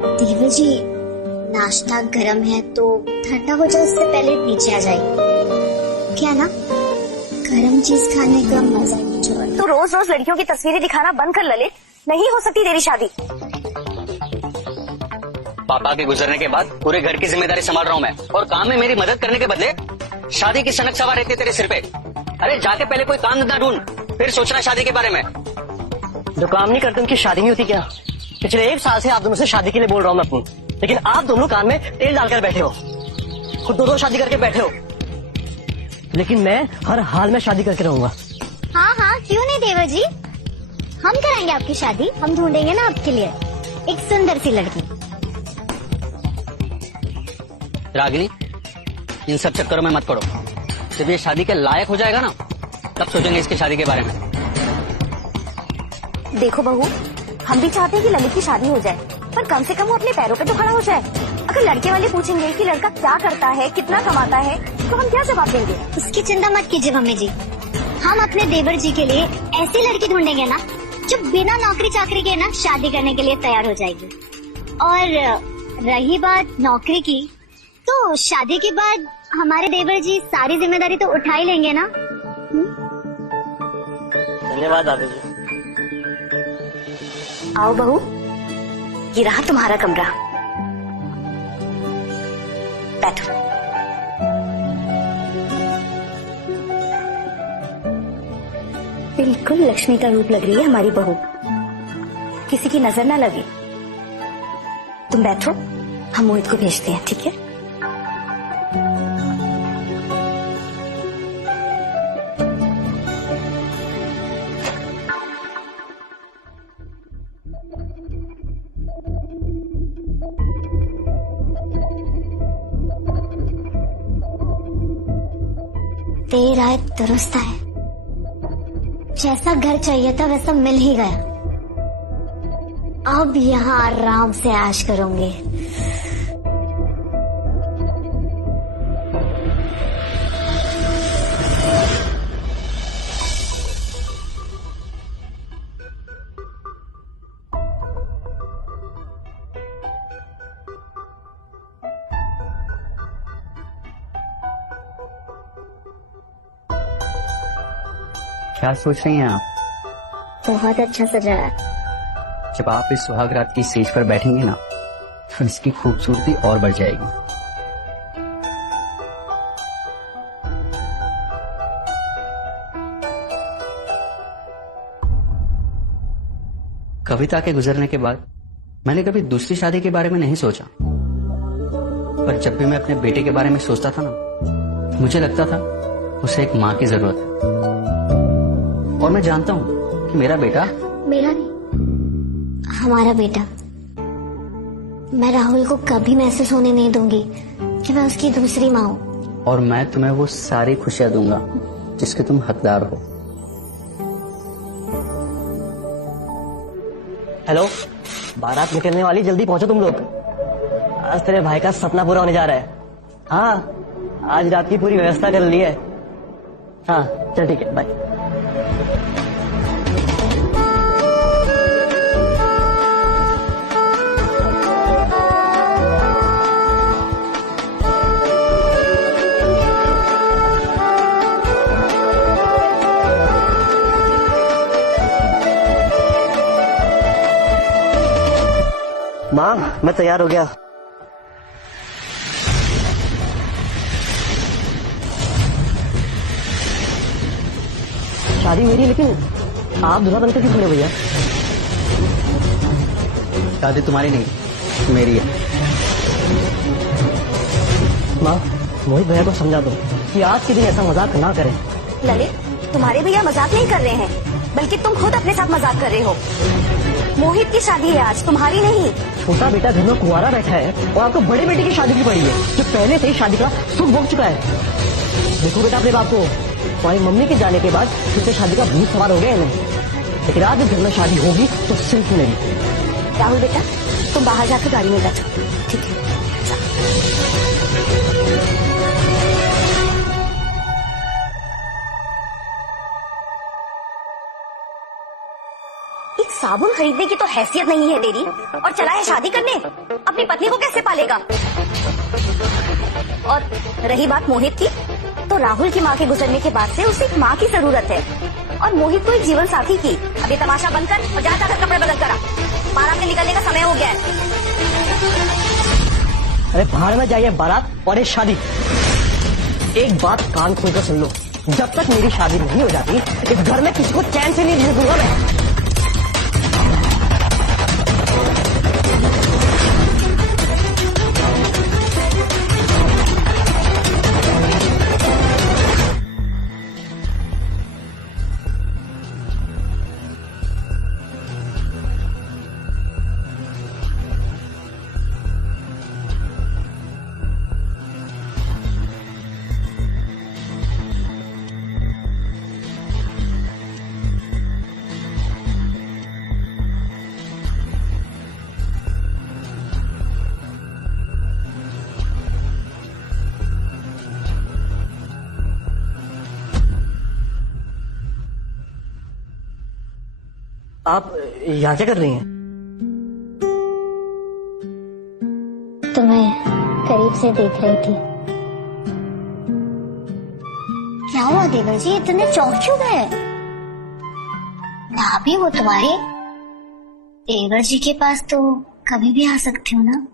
देवर जी, नाश्ता गरम है तो ठंडा हो जाए उससे पहले नीचे आ जाइए। क्या ना, गरम चीज खाने का मजा ही कुछ और है। तो रोज रोज लड़कियों की तस्वीरें दिखाना बंद कर ललित, नहीं हो सकती तेरी शादी। पापा के गुजरने के बाद पूरे घर की जिम्मेदारी संभाल रहा हूँ मैं, और काम में मेरी मदद करने के बदले शादी की सनक सवार रहती है तेरे सिर पे। अरे जाके पहले कोई काम धंधा ढूंढ, फिर सोचना शादी के बारे में। जो काम नहीं करते उनकी शादी नहीं होती क्या? पिछले 1 साल से आप दोनों से शादी के लिए बोल रहा हूँ मैं अपनी, लेकिन आप दोनों कान में तेल डालकर बैठे हो, खुद दोनों शादी करके बैठे हो। लेकिन मैं हर हाल में शादी करके रहूंगा। हाँ हाँ, क्यों नहीं देवर जी, हम कराएंगे आपकी शादी। हम ढूंढेंगे ना आपके लिए एक सुंदर सी लड़की। रागिनी, इन सब चक्करों में मत पड़ो। जब ये शादी के लायक हो जाएगा ना, तब सोचेंगे इसकी शादी के बारे में। देखो बहू, हम भी चाहते हैं कि ललित की शादी हो जाए, पर कम से कम वो अपने पैरों पे तो खड़ा हो जाए। अगर लड़के वाले पूछेंगे कि लड़का क्या करता है, कितना कमाता है, तो हम क्या जवाब देंगे? उसकी चिंता मत कीजिए मम्मी जी, हम अपने देवर जी के लिए ऐसी लड़की ढूंढेंगे ना जो बिना नौकरी चाकरी के ना शादी करने के लिए तैयार हो जाएगी। और रही बात नौकरी की, तो शादी के बाद हमारे देवर जी सारी जिम्मेदारी तो उठा ही लेंगे ना। धन्यवाद दादी जी। आओ बहू, ये रहा तुम्हारा कमरा, बैठो। बिल्कुल लक्ष्मी का रूप लग रही है हमारी बहू, किसी की नजर ना लगे। तुम बैठो, हम मोहित को भेजते हैं, ठीक है? देर आए दुरुस्त आए, जैसा घर चाहिए था वैसा मिल ही गया। अब यहाँ आराम से ऐश करूंगी। क्या सोच रही हैं आप? बहुत अच्छा सजा है। जब आप इस सुहाग रात की स्टेज पर बैठेंगे ना, तो इसकी खूबसूरती और बढ़ जाएगी। कविता के गुजरने के बाद मैंने कभी दूसरी शादी के बारे में नहीं सोचा, पर जब भी मैं अपने बेटे के बारे में सोचता था ना, मुझे लगता था उसे एक माँ की जरूरत है। और मैं जानता हूँ कि मेरा बेटा, मेरा नहीं, हमारा बेटा, मैं राहुल को कभी महसूस होने नहीं दूंगी कि मैं उसकी दूसरी माँ हूँ। और मैं तुम्हें वो सारी खुशियां दूंगा जिसके तुम हकदार हो। हेलो, बारात निकलने वाली, जल्दी पहुंचो तुम लोग। आज तेरे भाई का सपना पूरा होने जा रहा है। हाँ, आज रात की पूरी व्यवस्था कर ली है। हाँ चल ठीक है, बाय। माँ, मैं तैयार हो गया। शादी मेरी, लेकिन आप दूल्हा बनकर क्यों खड़े हो भैया? शादी तुम्हारी नहीं, मेरी है। माँ, मोहित भैया को समझा दो कि आज के दिन ऐसा मजाक ना करें। ललित, तुम्हारे भैया मजाक नहीं कर रहे हैं, बल्कि तुम खुद अपने साथ मजाक कर रहे हो। मोहित की शादी है आज, तुम्हारी नहीं। छोटा बेटा घर में कुंवारा बैठा है और आपको बड़े बेटे की शादी की पड़ी है, जो पहले से ही शादी का सुख भोग चुका है। देखो बेटा अपने बाप को, तुम्हारी मम्मी के जाने के बाद फिर से शादी का भूत सवार हो गया है नहीं। लेकिन आज घर में शादी होगी तो सिर्फ मेरी। राहुल बेटा, तुम बाहर जाकर गाड़ी में बैठो, ठीक है? एक साबुन खरीदने की तो हैसियत नहीं है तेरी, और चला है शादी करने। अपनी पत्नी को कैसे पालेगा? और रही बात मोहित की, तो राहुल की माँ के गुजरने के बाद से उसे एक माँ की जरूरत है, और मोहित को एक जीवन साथी की। अब ये तमाशा बंद कर और जा जाकर कपड़े बदल कर आ। बारात के निकलने का समय हो गया है। अरे भाड़ में जाइए बारात और ये शादी। एक बात कान खोलकर सुन लो, जब तक मेरी शादी नहीं हो जाती इस घर में किसी को चैन से नहीं रहने दूंगा मैं। आप यहाँ क्या कर रही हैं? तुम्हें करीब से देख रही थी। क्या हुआ देवर जी, इतने चौंक क्यों गए? भाभी वो तुम्हारे देवर जी के पास तो कभी भी आ सकते हो ना।